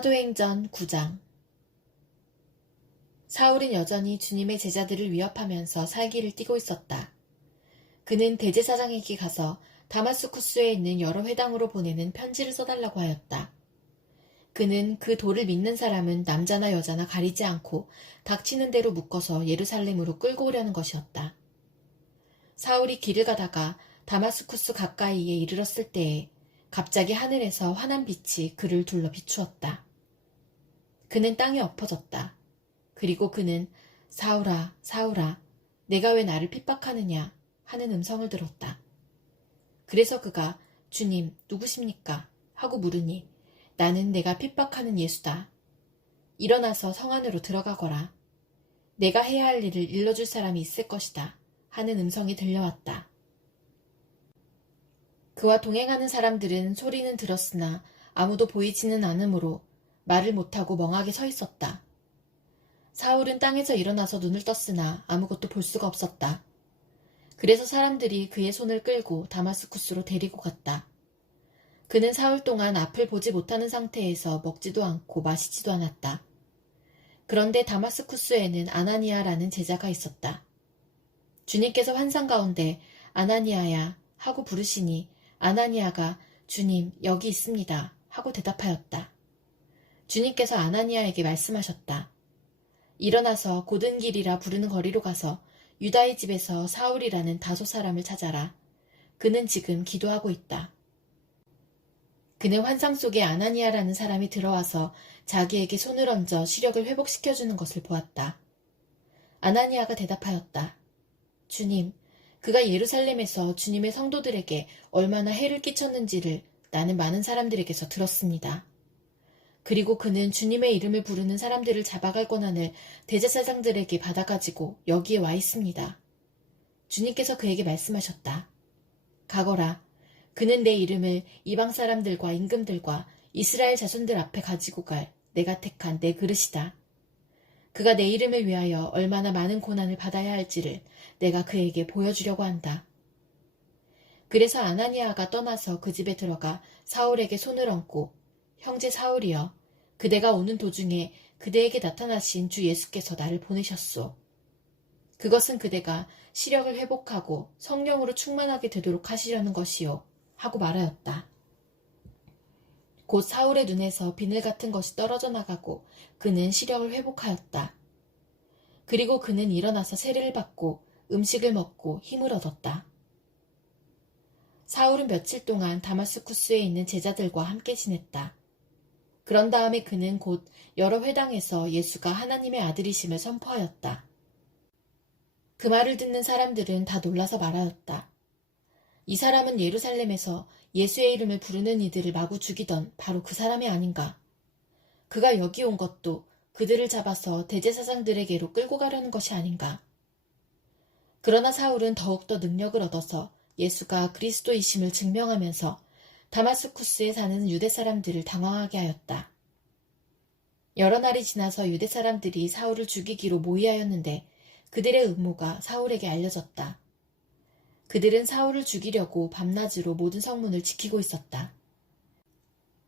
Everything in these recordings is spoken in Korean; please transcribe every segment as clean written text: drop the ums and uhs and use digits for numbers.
사도행전 9장. 사울은 여전히 주님의 제자들을 위협하면서 살기를 띠고 있었다. 그는 대제사장에게 가서 다마스쿠스에 있는 여러 회당으로 보내는 편지를 써달라고 하였다. 그는 그 도를 믿는 사람은 남자나 여자나 가리지 않고 닥치는 대로 묶어서 예루살렘으로 끌고 오려는 것이었다. 사울이 길을 가다가 다마스쿠스 가까이에 이르렀을 때에 갑자기 하늘에서 환한 빛이 그를 둘러 비추었다. 그는 땅에 엎어졌다. 그리고 그는 사울아, 사울아, 내가 왜 나를 핍박하느냐 하는 음성을 들었다. 그래서 그가 주님, 누구십니까? 하고 물으니 나는 내가 핍박하는 예수다. 일어나서 성 안으로 들어가거라. 내가 해야 할 일을 일러줄 사람이 있을 것이다. 하는 음성이 들려왔다. 그와 동행하는 사람들은 소리는 들었으나 아무도 보이지는 않으므로 말을 못하고 멍하게 서 있었다. 사울은 땅에서 일어나서 눈을 떴으나 아무것도 볼 수가 없었다. 그래서 사람들이 그의 손을 끌고 다마스쿠스로 데리고 갔다. 그는 사흘 동안 앞을 보지 못하는 상태에서 먹지도 않고 마시지도 않았다. 그런데 다마스쿠스에는 아나니아라는 제자가 있었다. 주님께서 환상 가운데 아나니아야 하고 부르시니 아나니아가 주님 여기 있습니다 하고 대답하였다. 주님께서 아나니아에게 말씀하셨다. 일어나서 고든 길이라 부르는 거리로 가서 유다의 집에서 사울이라는 다소 사람을 찾아라. 그는 지금 기도하고 있다. 그는 환상 속에 아나니아라는 사람이 들어와서 자기에게 손을 얹어 시력을 회복시켜주는 것을 보았다. 아나니아가 대답하였다. 주님, 그가 예루살렘에서 주님의 성도들에게 얼마나 해를 끼쳤는지를 나는 많은 사람들에게서 들었습니다. 그리고 그는 주님의 이름을 부르는 사람들을 잡아갈 권한을 대제사장들에게 받아가지고 여기에 와 있습니다. 주님께서 그에게 말씀하셨다. 가거라. 그는 내 이름을 이방 사람들과 임금들과 이스라엘 자손들 앞에 가지고 갈 내가 택한 내 그릇이다. 그가 내 이름을 위하여 얼마나 많은 고난을 받아야 할지를 내가 그에게 보여주려고 한다. 그래서 아나니아가 떠나서 그 집에 들어가 사울에게 손을 얹고 형제 사울이여, 그대가 오는 도중에 그대에게 나타나신 주 예수께서 나를 보내셨소. 그것은 그대가 시력을 회복하고 성령으로 충만하게 되도록 하시려는 것이요. 하고 말하였다. 곧 사울의 눈에서 비늘 같은 것이 떨어져 나가고 그는 시력을 회복하였다. 그리고 그는 일어나서 세례를 받고 음식을 먹고 힘을 얻었다. 사울은 며칠 동안 다마스쿠스에 있는 제자들과 함께 지냈다. 그런 다음에 그는 곧 여러 회당에서 예수가 하나님의 아들이심을 선포하였다. 그 말을 듣는 사람들은 다 놀라서 말하였다. 이 사람은 예루살렘에서 예수의 이름을 부르는 이들을 마구 죽이던 바로 그 사람이 아닌가. 그가 여기 온 것도 그들을 잡아서 대제사장들에게로 끌고 가려는 것이 아닌가. 그러나 사울은 더욱더 능력을 얻어서 예수가 그리스도이심을 증명하면서 다마스쿠스에 사는 유대 사람들을 당황하게 하였다. 여러 날이 지나서 유대 사람들이 사울을 죽이기로 모의하였는데 그들의 음모가 사울에게 알려졌다. 그들은 사울을 죽이려고 밤낮으로 모든 성문을 지키고 있었다.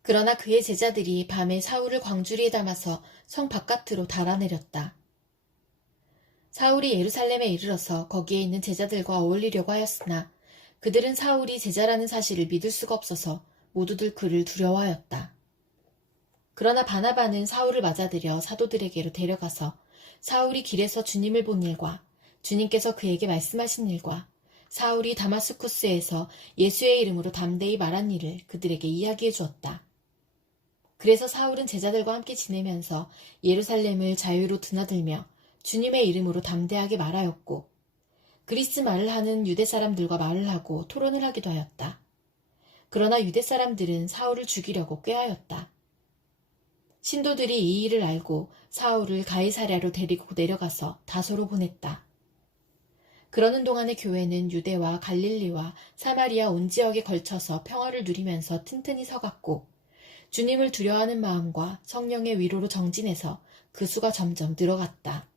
그러나 그의 제자들이 밤에 사울을 광주리에 담아서 성 바깥으로 달아내렸다. 사울이 예루살렘에 이르러서 거기에 있는 제자들과 어울리려고 하였으나 그들은 사울이 제자라는 사실을 믿을 수가 없어서 모두들 그를 두려워하였다. 그러나 바나바는 사울을 맞아들여 사도들에게로 데려가서 사울이 길에서 주님을 본 일과 주님께서 그에게 말씀하신 일과 사울이 다마스쿠스에서 예수의 이름으로 담대히 말한 일을 그들에게 이야기해 주었다. 그래서 사울은 제자들과 함께 지내면서 예루살렘을 자유로 드나들며 주님의 이름으로 담대하게 말하였고 그리스 말을 하는 유대 사람들과 말을 하고 토론을 하기도 하였다. 그러나 유대 사람들은 사울을 죽이려고 꾀하였다. 신도들이 이 일을 알고 사울을 가이사랴로 데리고 내려가서 다소로 보냈다. 그러는 동안의 교회는 유대와 갈릴리와 사마리아 온 지역에 걸쳐서 평화를 누리면서 튼튼히 서갔고 주님을 두려워하는 마음과 성령의 위로로 정진해서 그 수가 점점 늘어갔다.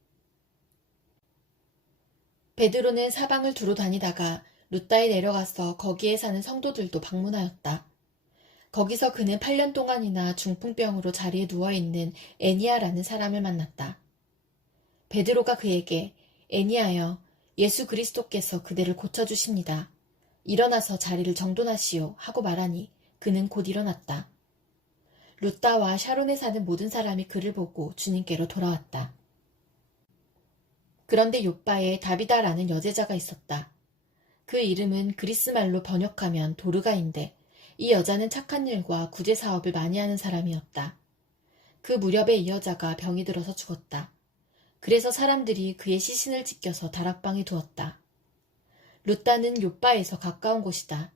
베드로는 사방을 두루 다니다가 루다에 내려가서 거기에 사는 성도들도 방문하였다. 거기서 그는 8년 동안이나 중풍병으로 자리에 누워있는 애니아라는 사람을 만났다. 베드로가 그에게 애니아여, 예수 그리스도께서 그대를 고쳐주십니다. 일어나서 자리를 정돈하시오 하고 말하니 그는 곧 일어났다. 루따와 샤론에 사는 모든 사람이 그를 보고 주님께로 돌아왔다. 그런데 욥바에 다비다라는 여제자가 있었다. 그 이름은 그리스말로 번역하면 도르가인데 이 여자는 착한 일과 구제 사업을 많이 하는 사람이었다. 그 무렵에 이 여자가 병이 들어서 죽었다. 그래서 사람들이 그의 시신을 찢겨서 다락방에 두었다. 루따는 욥바에서 가까운 곳이다.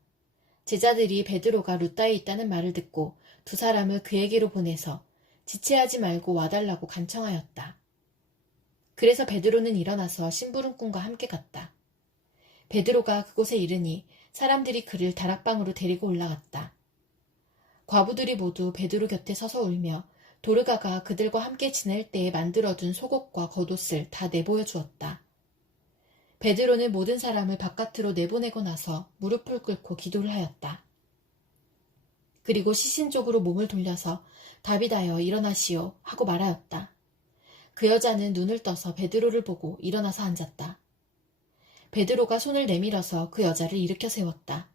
제자들이 베드로가 루따에 있다는 말을 듣고 두 사람을 그에게로 보내서 지체하지 말고 와달라고 간청하였다. 그래서 베드로는 일어나서 심부름꾼과 함께 갔다. 베드로가 그곳에 이르니 사람들이 그를 다락방으로 데리고 올라갔다. 과부들이 모두 베드로 곁에 서서 울며 도르가가 그들과 함께 지낼 때에 만들어둔 속옷과 겉옷을 다 내보여 주었다. 베드로는 모든 사람을 바깥으로 내보내고 나서 무릎을 꿇고 기도를 하였다. 그리고 시신 쪽으로 몸을 돌려서 다비다여 일어나시오 하고 말하였다. 그 여자는 눈을 떠서 베드로를 보고 일어나서 앉았다. 베드로가 손을 내밀어서 그 여자를 일으켜 세웠다.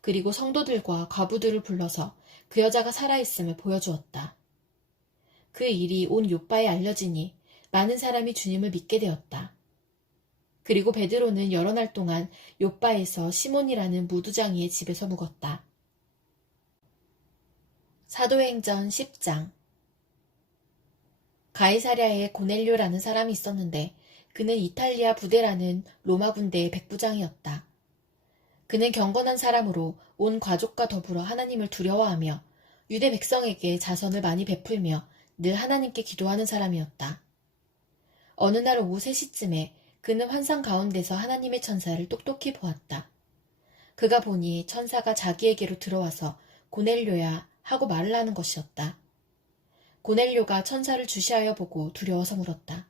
그리고 성도들과 과부들을 불러서 그 여자가 살아있음을 보여주었다. 그 일이 온 욥바에 알려지니 많은 사람이 주님을 믿게 되었다. 그리고 베드로는 여러 날 동안 욥바에서 시몬이라는 무두장이의 집에서 묵었다. 사도행전 10장. 가이사랴에 고넬료라는 사람이 있었는데 그는 이탈리아 부대라는 로마 군대의 백부장이었다. 그는 경건한 사람으로 온 가족과 더불어 하나님을 두려워하며 유대 백성에게 자선을 많이 베풀며 늘 하나님께 기도하는 사람이었다. 어느 날 오후 3시쯤에 그는 환상 가운데서 하나님의 천사를 똑똑히 보았다. 그가 보니 천사가 자기에게로 들어와서 고넬료야 하고 말을 하는 것이었다. 고넬료가 천사를 주시하여 보고 두려워서 물었다.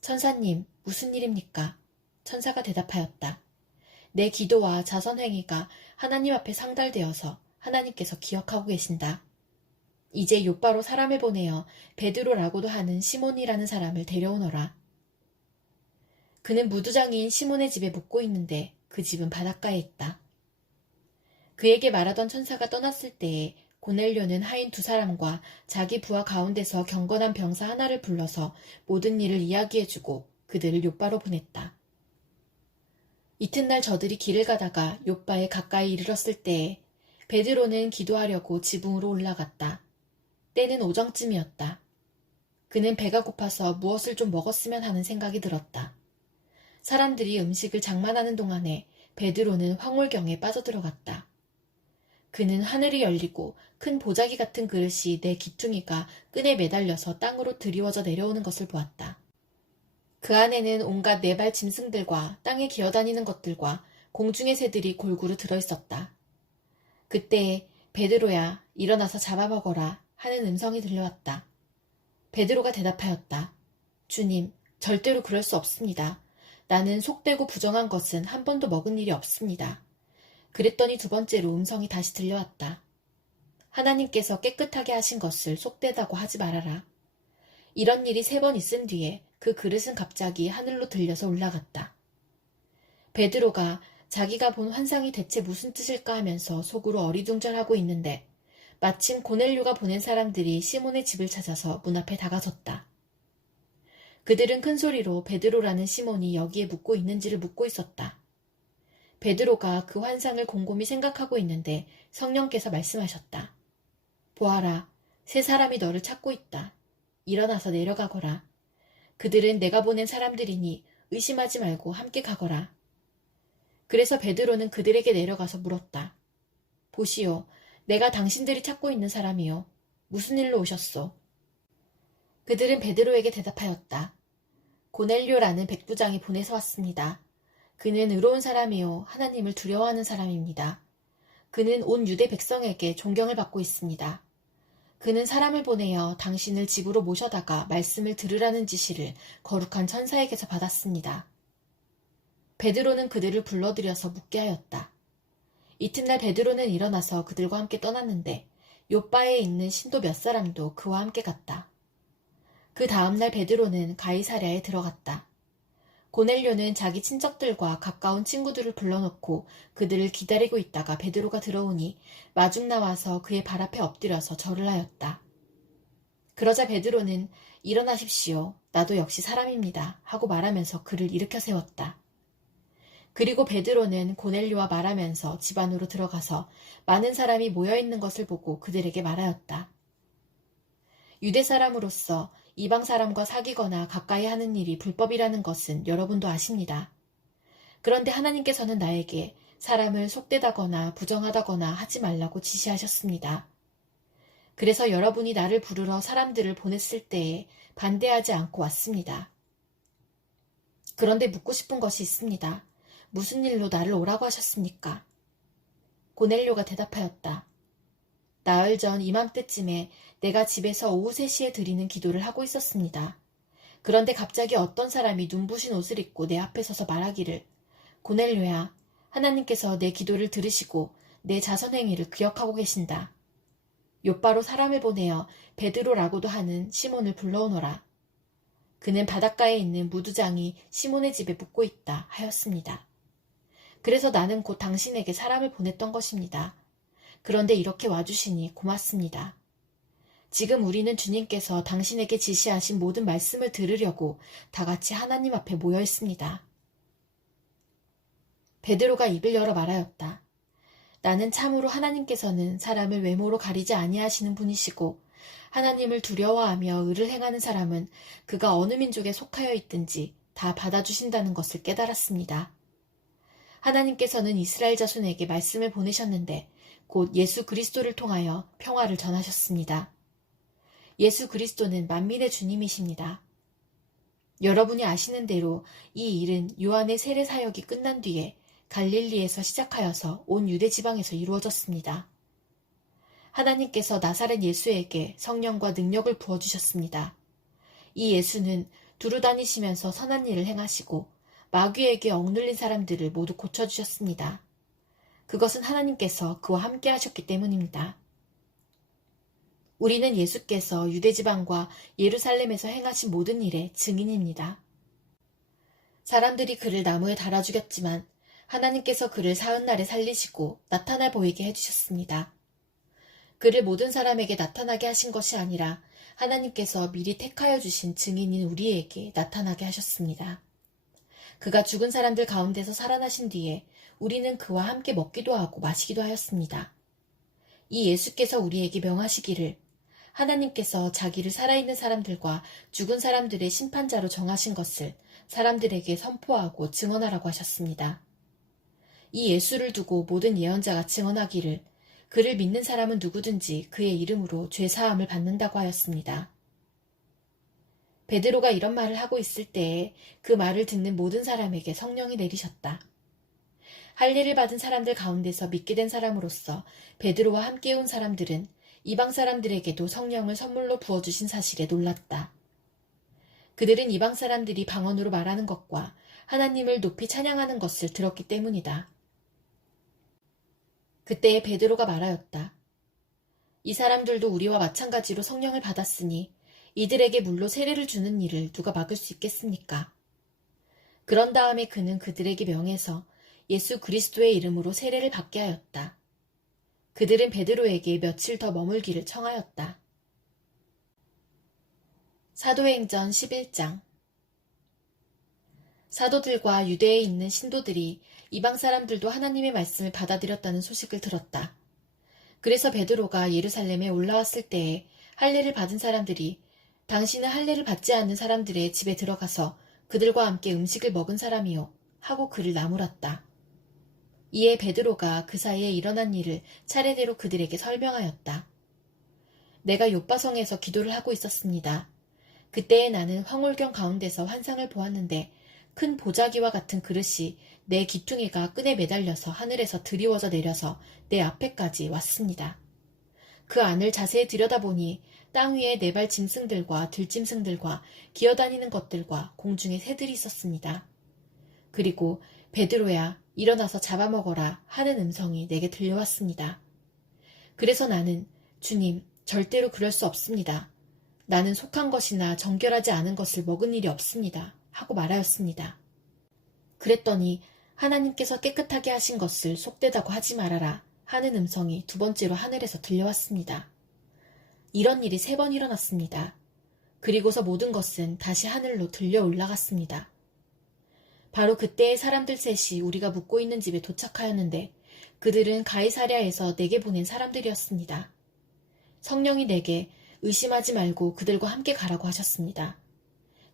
천사님, 무슨 일입니까? 천사가 대답하였다. 내 기도와 자선행위가 하나님 앞에 상달되어서 하나님께서 기억하고 계신다. 이제 욥바로 사람을 보내어 베드로라고도 하는 시몬이라는 사람을 데려오너라. 그는 무두장이인 시몬의 집에 묵고 있는데 그 집은 바닷가에 있다. 그에게 말하던 천사가 떠났을 때에 고넬료는 하인 2사람과 자기 부하 가운데서 경건한 병사 하나를 불러서 모든 일을 이야기해주고 그들을 욥바로 보냈다. 이튿날 저들이 길을 가다가 욥바에 가까이 이르렀을 때에 베드로는 기도하려고 지붕으로 올라갔다. 때는 오정쯤이었다. 그는 배가 고파서 무엇을 좀 먹었으면 하는 생각이 들었다. 사람들이 음식을 장만하는 동안에 베드로는 황홀경에 빠져들어갔다. 그는 하늘이 열리고 큰 보자기 같은 그릇이 내 기퉁이가 끈에 매달려서 땅으로 드리워져 내려오는 것을 보았다. 그 안에는 온갖 4발 짐승들과 땅에 기어다니는 것들과 공중의 새들이 골고루 들어있었다. 그때 베드로야 일어나서 잡아먹어라 하는 음성이 들려왔다. 베드로가 대답하였다. 주님, 절대로 그럴 수 없습니다. 나는 속되고 부정한 것은 한 번도 먹은 일이 없습니다. 그랬더니 2번째로 음성이 다시 들려왔다. 하나님께서 깨끗하게 하신 것을 속되다고 하지 말아라. 이런 일이 3번 있은 뒤에 그 그릇은 갑자기 하늘로 들려서 올라갔다. 베드로가 자기가 본 환상이 대체 무슨 뜻일까 하면서 속으로 어리둥절하고 있는데 마침 고넬료가 보낸 사람들이 시몬의 집을 찾아서 문 앞에 다가섰다. 그들은 큰 소리로 베드로라는 시몬이 여기에 묵고 있는지를 묻고 있었다. 베드로가 그 환상을 곰곰이 생각하고 있는데 성령께서 말씀하셨다. 보아라, 3사람이 너를 찾고 있다. 일어나서 내려가거라. 그들은 내가 보낸 사람들이니 의심하지 말고 함께 가거라. 그래서 베드로는 그들에게 내려가서 물었다. 보시오, 내가 당신들이 찾고 있는 사람이요. 무슨 일로 오셨소? 그들은 베드로에게 대답하였다. 고넬료라는 백부장이 보내서 왔습니다. 그는 의로운 사람이요 하나님을 두려워하는 사람입니다. 그는 온 유대 백성에게 존경을 받고 있습니다. 그는 사람을 보내어 당신을 집으로 모셔다가 말씀을 들으라는 지시를 거룩한 천사에게서 받았습니다. 베드로는 그들을 불러들여서 묻게 하였다. 이튿날 베드로는 일어나서 그들과 함께 떠났는데 욥바에 있는 신도 몇 사람도 그와 함께 갔다. 그 다음날 베드로는 가이사랴에 들어갔다. 고넬료는 자기 친척들과 가까운 친구들을 불러놓고 그들을 기다리고 있다가 베드로가 들어오니 마중 나와서 그의 발 앞에 엎드려서 절을 하였다. 그러자 베드로는 일어나십시오. 나도 역시 사람입니다. 하고 말하면서 그를 일으켜 세웠다. 그리고 베드로는 고넬료와 말하면서 집 안으로 들어가서 많은 사람이 모여있는 것을 보고 그들에게 말하였다. 유대 사람으로서 이방 사람과 사귀거나 가까이 하는 일이 불법이라는 것은 여러분도 아십니다. 그런데 하나님께서는 나에게 사람을 속되다거나 부정하다거나 하지 말라고 지시하셨습니다. 그래서 여러분이 나를 부르러 사람들을 보냈을 때에 반대하지 않고 왔습니다. 그런데 묻고 싶은 것이 있습니다. 무슨 일로 나를 오라고 하셨습니까? 고넬료가 대답하였다. 나흘 전 이맘때쯤에 내가 집에서 오후 3시에 드리는 기도를 하고 있었습니다. 그런데 갑자기 어떤 사람이 눈부신 옷을 입고 내 앞에 서서 말하기를 고넬료야, 하나님께서 내 기도를 들으시고 내 자선행위를 기억하고 계신다. 욥바로 사람을 보내어 베드로라고도 하는 시몬을 불러오너라. 그는 바닷가에 있는 무두장이 시몬의 집에 묵고 있다 하였습니다. 그래서 나는 곧 당신에게 사람을 보냈던 것입니다. 그런데 이렇게 와주시니 고맙습니다. 지금 우리는 주님께서 당신에게 지시하신 모든 말씀을 들으려고 다 같이 하나님 앞에 모여 있습니다. 베드로가 입을 열어 말하였다. 나는 참으로 하나님께서는 사람을 외모로 가리지 아니하시는 분이시고 하나님을 두려워하며 의를 행하는 사람은 그가 어느 민족에 속하여 있든지 다 받아주신다는 것을 깨달았습니다. 하나님께서는 이스라엘 자손에게 말씀을 보내셨는데 곧 예수 그리스도를 통하여 평화를 전하셨습니다. 예수 그리스도는 만민의 주님이십니다. 여러분이 아시는 대로 이 일은 요한의 세례 사역이 끝난 뒤에 갈릴리에서 시작하여서 온 유대 지방에서 이루어졌습니다. 하나님께서 나사렛 예수에게 성령과 능력을 부어주셨습니다. 이 예수는 두루 다니시면서 선한 일을 행하시고 마귀에게 억눌린 사람들을 모두 고쳐주셨습니다. 그것은 하나님께서 그와 함께 하셨기 때문입니다. 우리는 예수께서 유대지방과 예루살렘에서 행하신 모든 일의 증인입니다. 사람들이 그를 나무에 달아 죽였지만 하나님께서 그를 사흘날에 살리시고 나타나 보이게 해주셨습니다. 그를 모든 사람에게 나타나게 하신 것이 아니라 하나님께서 미리 택하여 주신 증인인 우리에게 나타나게 하셨습니다. 그가 죽은 사람들 가운데서 살아나신 뒤에 우리는 그와 함께 먹기도 하고 마시기도 하였습니다. 이 예수께서 우리에게 명하시기를 하나님께서 자기를 살아있는 사람들과 죽은 사람들의 심판자로 정하신 것을 사람들에게 선포하고 증언하라고 하셨습니다. 이 예수를 두고 모든 예언자가 증언하기를 그를 믿는 사람은 누구든지 그의 이름으로 죄사함을 받는다고 하였습니다. 베드로가 이런 말을 하고 있을 때에 그 말을 듣는 모든 사람에게 성령이 내리셨다. 할례를 받은 사람들 가운데서 믿게 된 사람으로서 베드로와 함께 온 사람들은 이방 사람들에게도 성령을 선물로 부어주신 사실에 놀랐다. 그들은 이방 사람들이 방언으로 말하는 것과 하나님을 높이 찬양하는 것을 들었기 때문이다. 그때에 베드로가 말하였다. 이 사람들도 우리와 마찬가지로 성령을 받았으니 이들에게 물로 세례를 주는 일을 누가 막을 수 있겠습니까? 그런 다음에 그는 그들에게 명해서 예수 그리스도의 이름으로 세례를 받게 하였다. 그들은 베드로에게 며칠 더 머물기를 청하였다. 사도행전 11장. 사도들과 유대에 있는 신도들이 이방 사람들도 하나님의 말씀을 받아들였다는 소식을 들었다. 그래서 베드로가 예루살렘에 올라왔을 때에 할례를 받은 사람들이 당신은 할례를 받지 않는 사람들의 집에 들어가서 그들과 함께 음식을 먹은 사람이요 하고 그를 나무랐다. 이에 베드로가 그 사이에 일어난 일을 차례대로 그들에게 설명하였다. 내가 욥바성에서 기도를 하고 있었습니다. 그때에 나는 황홀경 가운데서 환상을 보았는데 큰 보자기와 같은 그릇이 내 귀퉁이가 끈에 매달려서 하늘에서 드리워져 내려서 내 앞에까지 왔습니다. 그 안을 자세히 들여다보니 땅 위에 네 발 짐승들과 들짐승들과 기어다니는 것들과 공중에 새들이 있었습니다. 그리고 베드로야 일어나서 잡아먹어라 하는 음성이 내게 들려왔습니다. 그래서 나는 주님, 절대로 그럴 수 없습니다. 나는 속한 것이나 정결하지 않은 것을 먹은 일이 없습니다. 하고 말하였습니다. 그랬더니 하나님께서 깨끗하게 하신 것을 속되다고 하지 말아라 하는 음성이 두 번째로 하늘에서 들려왔습니다. 이런 일이 3번 일어났습니다. 그리고서 모든 것은 다시 하늘로 들려 올라갔습니다. 바로 그때의 사람들 셋이 우리가 묵고 있는 집에 도착하였는데 그들은 가이사랴에서 내게 보낸 사람들이었습니다. 성령이 내게 의심하지 말고 그들과 함께 가라고 하셨습니다.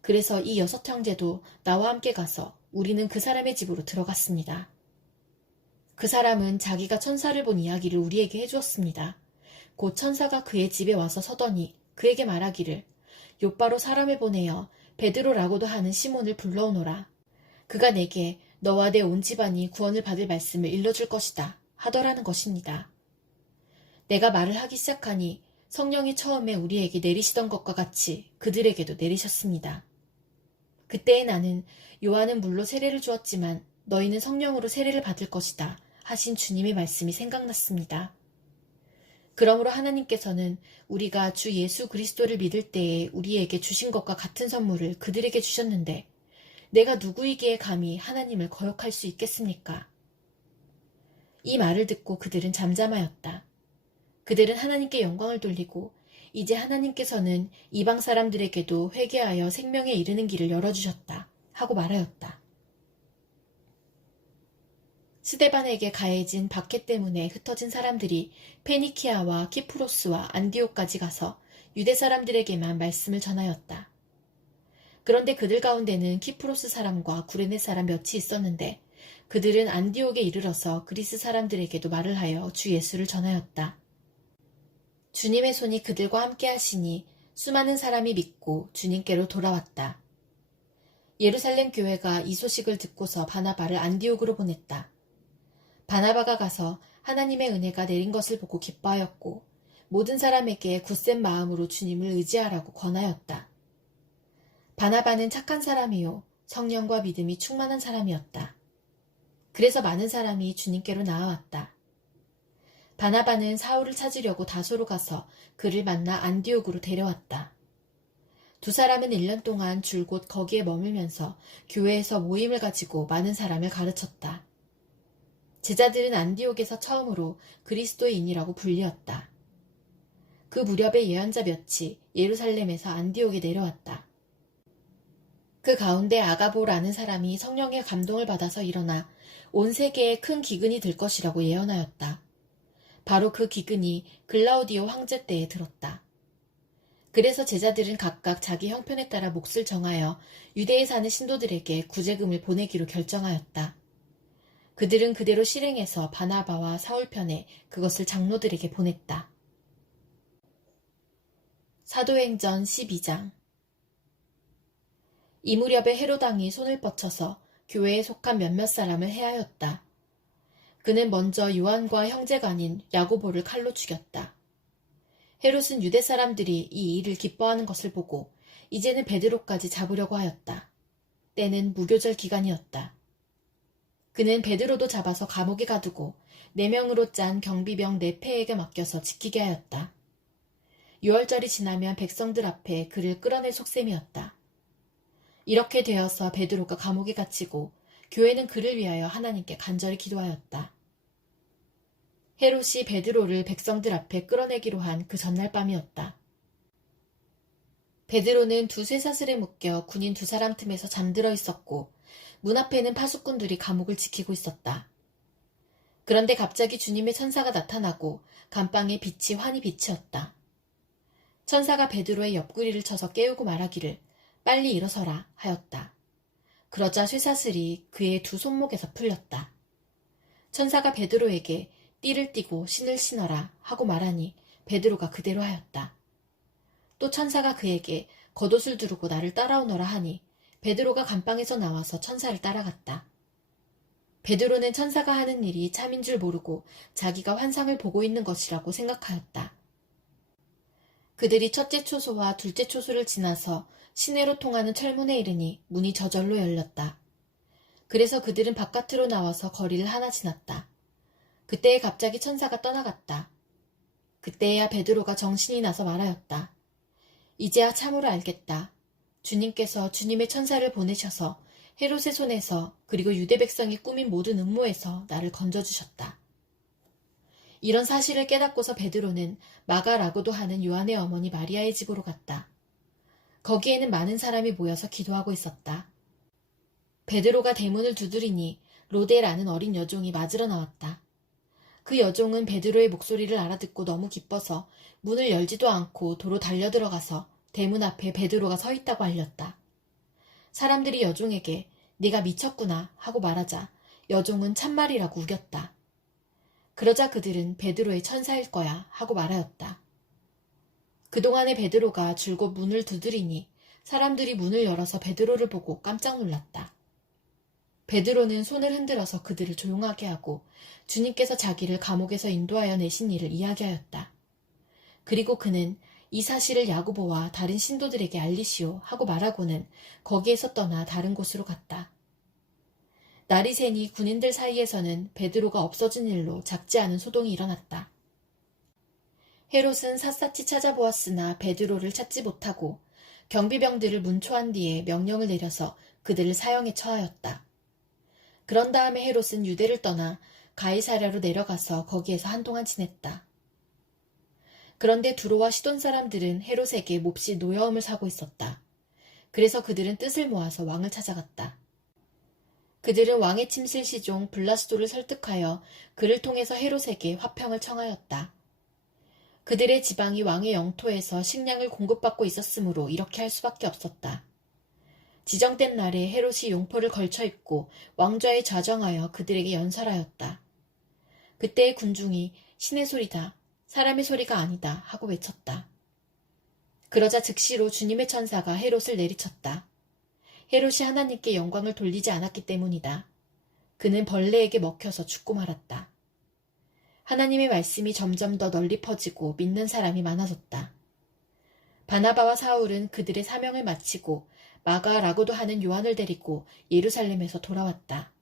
그래서 이 6형제도 나와 함께 가서 우리는 그 사람의 집으로 들어갔습니다. 그 사람은 자기가 천사를 본 이야기를 우리에게 해주었습니다. 곧 천사가 그의 집에 와서 서더니 그에게 말하기를 욥바로 사람을 보내어 베드로라고도 하는 시몬을 불러오너라. 그가 내게 너와 내 온 집안이 구원을 받을 말씀을 일러줄 것이다 하더라는 것입니다. 내가 말을 하기 시작하니 성령이 처음에 우리에게 내리시던 것과 같이 그들에게도 내리셨습니다. 그때에 나는 요한은 물로 세례를 주었지만 너희는 성령으로 세례를 받을 것이다 하신 주님의 말씀이 생각났습니다. 그러므로 하나님께서는 우리가 주 예수 그리스도를 믿을 때에 우리에게 주신 것과 같은 선물을 그들에게 주셨는데 내가 누구이기에 감히 하나님을 거역할 수 있겠습니까? 이 말을 듣고 그들은 잠잠하였다. 그들은 하나님께 영광을 돌리고 이제 하나님께서는 이방 사람들에게도 회개하여 생명에 이르는 길을 열어주셨다 하고 말하였다. 스데반에게 가해진 박해 때문에 흩어진 사람들이 페니키아와 키프로스와 안디옥까지 가서 유대 사람들에게만 말씀을 전하였다. 그런데 그들 가운데는 키프로스 사람과 구레네 사람 몇이 있었는데 그들은 안디옥에 이르러서 그리스 사람들에게도 말을 하여 주 예수를 전하였다. 주님의 손이 그들과 함께 하시니 수많은 사람이 믿고 주님께로 돌아왔다. 예루살렘 교회가 이 소식을 듣고서 바나바를 안디옥으로 보냈다. 바나바가 가서 하나님의 은혜가 내린 것을 보고 기뻐하였고 모든 사람에게 굳센 마음으로 주님을 의지하라고 권하였다. 바나바는 착한 사람이요 성령과 믿음이 충만한 사람이었다. 그래서 많은 사람이 주님께로 나아왔다. 바나바는 사울을 찾으려고 다소로 가서 그를 만나 안디옥으로 데려왔다. 두 사람은 1년 동안 줄곧 거기에 머물면서 교회에서 모임을 가지고 많은 사람을 가르쳤다. 제자들은 안디옥에서 처음으로 그리스도인이라고 불리었다. 그 무렵에 예언자 몇이 예루살렘에서 안디옥에 내려왔다. 그 가운데 아가보라는 사람이 성령의 감동을 받아서 일어나 온 세계에 큰 기근이 들 것이라고 예언하였다. 바로 그 기근이 글라우디오 황제 때에 들었다. 그래서 제자들은 각각 자기 형편에 따라 몫을 정하여 유대에 사는 신도들에게 구제금을 보내기로 결정하였다. 그들은 그대로 실행해서 바나바와 사울 편에 그것을 장로들에게 보냈다. 사도행전 12장. 이 무렵에 헤로당이 손을 뻗쳐서 교회에 속한 몇몇 사람을 해하였다. 그는 먼저 요한과 형제가 아닌 야고보를 칼로 죽였다. 헤롯은 유대 사람들이 이 일을 기뻐하는 것을 보고 이제는 베드로까지 잡으려고 하였다. 때는 무교절 기간이었다. 그는 베드로도 잡아서 감옥에 가두고 4명으로 짠 경비병 4패에게 맡겨서 지키게 하였다. 6월절이 지나면 백성들 앞에 그를 끌어낼 속셈이었다. 이렇게 되어서 베드로가 감옥에 갇히고 교회는 그를 위하여 하나님께 간절히 기도하였다. 헤롯이 베드로를 백성들 앞에 끌어내기로 한 그 전날 밤이었다. 베드로는 두 쇠사슬에 묶여 군인 2사람 틈에서 잠들어 있었고 문 앞에는 파수꾼들이 감옥을 지키고 있었다. 그런데 갑자기 주님의 천사가 나타나고 감방에 빛이 환히 비치었다. 천사가 베드로의 옆구리를 쳐서 깨우고 말하기를 빨리 일어서라 하였다. 그러자 쇠사슬이 그의 2 손목에서 풀렸다. 천사가 베드로에게 띠를 띠고 신을 신어라 하고 말하니 베드로가 그대로 하였다. 또 천사가 그에게 겉옷을 두르고 나를 따라오너라 하니 베드로가 감방에서 나와서 천사를 따라갔다. 베드로는 천사가 하는 일이 참인 줄 모르고 자기가 환상을 보고 있는 것이라고 생각하였다. 그들이 첫째 초소와 둘째 초소를 지나서 시내로 통하는 철문에 이르니 문이 저절로 열렸다. 그래서 그들은 바깥으로 나와서 거리를 하나 지났다. 그때에 갑자기 천사가 떠나갔다. 그때야 베드로가 정신이 나서 말하였다. 이제야 참으로 알겠다. 주님께서 주님의 천사를 보내셔서 헤롯의 손에서 그리고 유대 백성이 꾸민 모든 음모에서 나를 건져주셨다. 이런 사실을 깨닫고서 베드로는 마가라고도 하는 요한의 어머니 마리아의 집으로 갔다. 거기에는 많은 사람이 모여서 기도하고 있었다. 베드로가 대문을 두드리니 로데라는 어린 여종이 맞으러 나왔다. 그 여종은 베드로의 목소리를 알아듣고 너무 기뻐서 문을 열지도 않고 도로 달려들어가서 대문 앞에 베드로가 서 있다고 알렸다. 사람들이 여종에게 네가 미쳤구나 하고 말하자 여종은 참말이라고 우겼다. 그러자 그들은 베드로의 천사일 거야 하고 말하였다. 그동안에 베드로가 줄곧 문을 두드리니 사람들이 문을 열어서 베드로를 보고 깜짝 놀랐다. 베드로는 손을 흔들어서 그들을 조용하게 하고 주님께서 자기를 감옥에서 인도하여 내신 일을 이야기하였다. 그리고 그는 이 사실을 야고보와 다른 신도들에게 알리시오 하고 말하고는 거기에서 떠나 다른 곳으로 갔다. 날이 새니 군인들 사이에서는 베드로가 없어진 일로 작지 않은 소동이 일어났다. 헤롯은 샅샅이 찾아보았으나 베드로를 찾지 못하고 경비병들을 문초한 뒤에 명령을 내려서 그들을 사형에 처하였다. 그런 다음에 헤롯은 유대를 떠나 가이사랴로 내려가서 거기에서 한동안 지냈다. 그런데 두로와 시돈 사람들은 헤롯에게 몹시 노여움을 사고 있었다. 그래서 그들은 뜻을 모아서 왕을 찾아갔다. 그들은 왕의 침실 시종 블라스도를 설득하여 그를 통해서 헤롯에게 화평을 청하였다. 그들의 지방이 왕의 영토에서 식량을 공급받고 있었으므로 이렇게 할 수밖에 없었다. 지정된 날에 헤롯이 용포를 걸쳐 입고 왕좌에 좌정하여 그들에게 연설하였다. 그때의 군중이 신의 소리다, 사람의 소리가 아니다 하고 외쳤다. 그러자 즉시로 주님의 천사가 헤롯을 내리쳤다. 헤롯이 하나님께 영광을 돌리지 않았기 때문이다. 그는 벌레에게 먹혀서 죽고 말았다. 하나님의 말씀이 점점 더 널리 퍼지고 믿는 사람이 많아졌다. 바나바와 사울은 그들의 사명을 마치고 마가라고도 하는 요한을 데리고 예루살렘에서 돌아왔다.